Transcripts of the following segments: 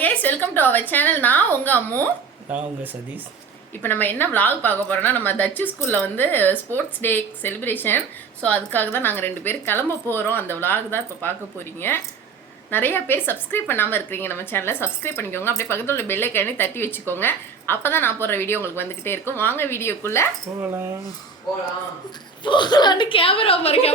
Hi guys, welcome to our channel. நான் உங்க அம்மு, நான் உங்க சதீஷ். இப்போ நம்ம என்ன vlog பார்க்க போறோம்னா, நம்ம தச்சு ஸ்கூல்ல வந்து ஸ்போர்ட்ஸ் டே செலிப்ரேஷன். ஸோ அதுக்காக தான் நாங்கள் 2 பேரும் கிளம்ப போகிறோம். அந்த vlog தான் இப்போ பார்க்க போறீங்க. நிறைய பேர் சப்ஸ்கிரைப் பண்ணாமல் இருக்கிறீங்க. நம்ம சேனலை சப்ஸ்கிரைப் பண்ணிக்கோங்க. அப்படியே பக்கத்தில் உள்ள பெல் ஐக்கானை தட்டி வச்சுக்கோங்க. அப்போ தான் நான் போடுற வீடியோ உங்களுக்கு வந்துக்கிட்டே இருக்கும். வாங்க வீடியோக்குள்ளே போகலான்னு கேமரா பாருங்க.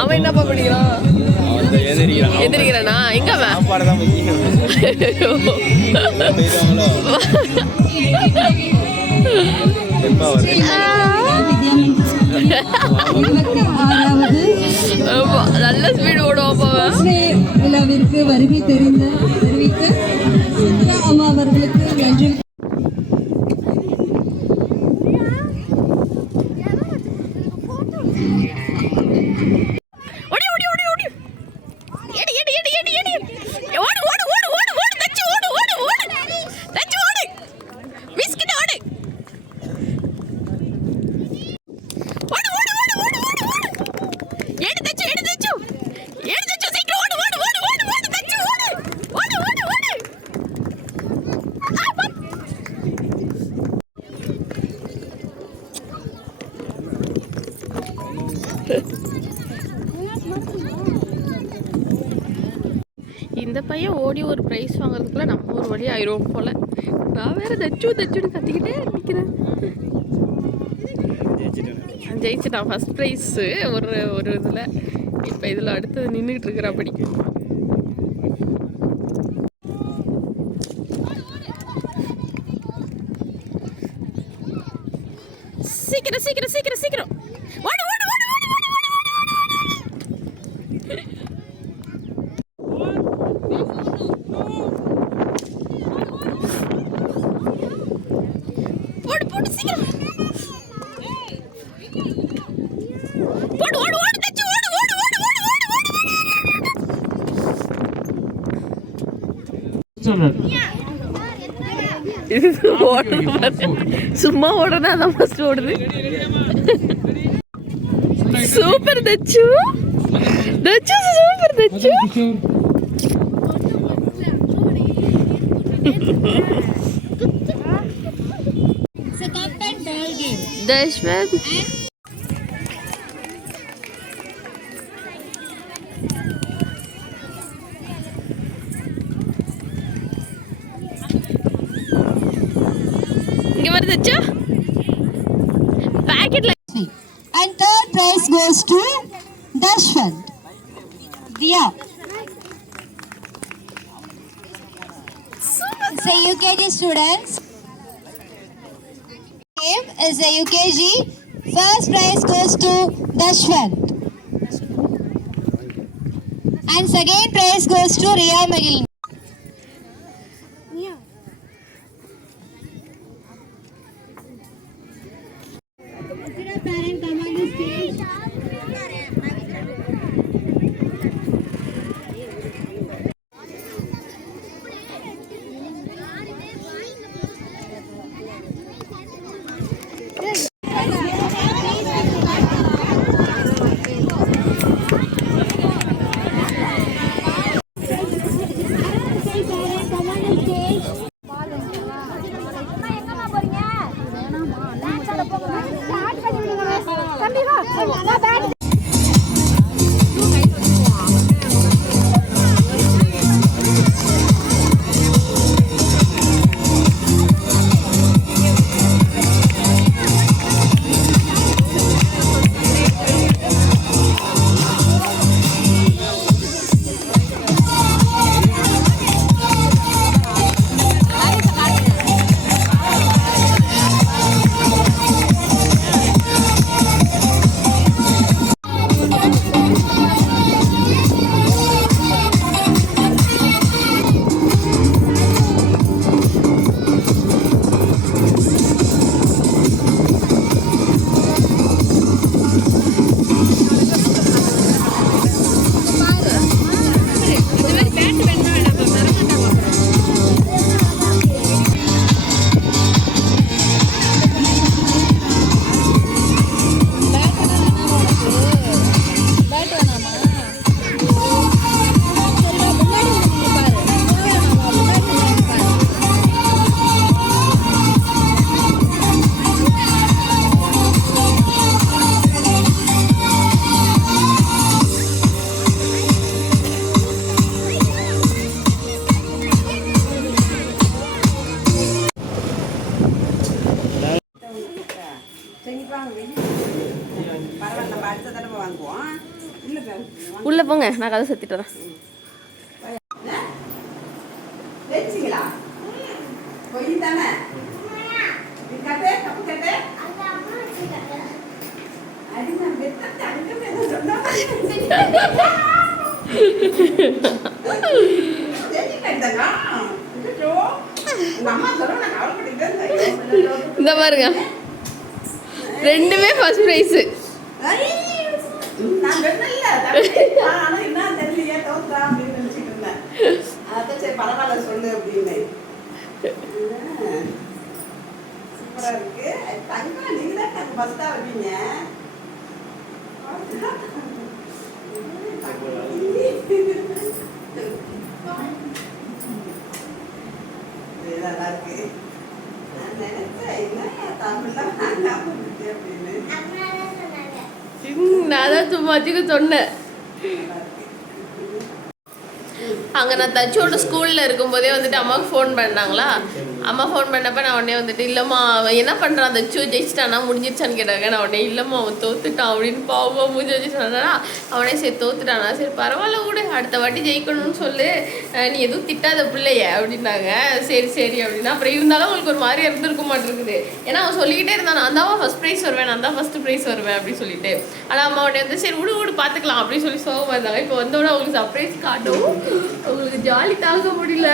அவன் என்னப்பா படிக்கிறான்? எதிரிக்கிறானா? எங்க நல்ல ஸ்பீடு ஓடுவான். விழாவிற்கு வருகை தெரிவிக்க அம்மா அவர்களுக்கு நன்றி. இந்த பையன் ஓடி ஒரு ப்ரைஸ் வாங்குறதுக்குள்ள நம்ம ஒரு வழி ஆயிரும் போல. நான் வேற தச்சுன்னு கத்திக்கிட்டே நிற்கிறேன். ஜெயிச்சுட்டான் ஃபர்ஸ்ட் ப்ரைஸு ஒரு இதில். இப்போ இதில் அடுத்தது நின்றுக்கிட்டு இருக்கிறாப்படி. சீக்கிரம் சீக்கிரம் சீக்கிரம் சீக்கிரம் ஓடு ஓடு ஓடு ஓடு ஓடு ஓடு போடு சீக்கிரம் போடு ஓடு ஓடு தச்சு ஓடு ஓடு ஓடு ஓடு இது சும்மா ஓடுறதா அதான் ஃபர்ஸ்ட் ஓடுது. சூப்பர் தச்சு சூப்பர் தச்சு. தஷ்வந்த் இங்க வருதுச்சா பாக்கெட்ல. And third prize goes to Dashwant. Diya. Say UKG students. Name is a UKG. First prize goes to Dashwant. And second prize goes to Riya Magil. Parent come on the stage. உள்ள போங்க, நான் கதை சுத்திட்டு வரேன். வெச்சிங்களா போய் தானே நீ கட்டே தப்பு கட்டே அடி நான் வெத்தத்தை அடிக்கவே சொன்னா இந்த பாருங்க, ரெண்டுமே ஃபர்ஸ்ட் பிரைஸ். பரவாயில்ல சொல்லு அப்படின்னு சூப்பரா இருக்கு. தங்கம் நீங்க தான் ஃபர்ஸ்டா வைப்பீங்க. நல்லா இருக்கு. நான் நினைச்சேன் என்ன தமிழ்லாம் வாங்காம இருக்கு அப்படின்னு. நான் தான் சும்மாச்சுக்கு சொன்னேன். அங்கே நான் தச்சோட ஸ்கூலில் இருக்கும்போதே வந்துட்டு அம்மாவுக்கு ஃபோன் பண்ணாங்களா. அம்மா ஃபோன் பண்ணப்போ நான் உடனே வந்துட்டு இல்லைம்மா அவன் என்ன பண்ணுறான் தச்சு ஜெயிச்சிட்டானா முடிஞ்சிருச்சான்னு கேட்டாங்க. நான் உடனே இல்லைம்மா அவன் தோத்துட்டான் அப்படின்னு பாவம் மூஞ்சி வச்சு சொன்னானா. அவனே சரி தோத்துட்டானா, சரி பரவாயில்ல விடு அடுத்த வாட்டி ஜெயிக்கணும்னு சொல்லு, நீ எதுவும் திட்டாத பிள்ளைய அப்படின்னாங்க. சரி சரி அப்படின்னா அப்புறம் இருந்தாலும் அவங்களுக்கு ஒரு மாதிரி இருந்திருக்க மாட்டேருக்குது. ஏன்னா அவன் சொல்லிக்கிட்டே இருந்தான் நான் தான் ஃபஸ்ட் ப்ரைஸ் வருவேன், நான் தான் ஃபஸ்ட்டு ப்ரைஸ் வருவேன் அப்படின்னு சொல்லிட்டு. ஆனால் அம்மா உடனே வந்து சரி விடு பார்த்துக்கலாம் அப்படின்னு சொல்லி சோகமாக இருந்தாங்க. இப்போ வந்தோடனே அவங்களுக்கு சர்ப்ரைஸ் காட்டவும் அவங்களுக்கு ஜாலி தாங்க முடியல.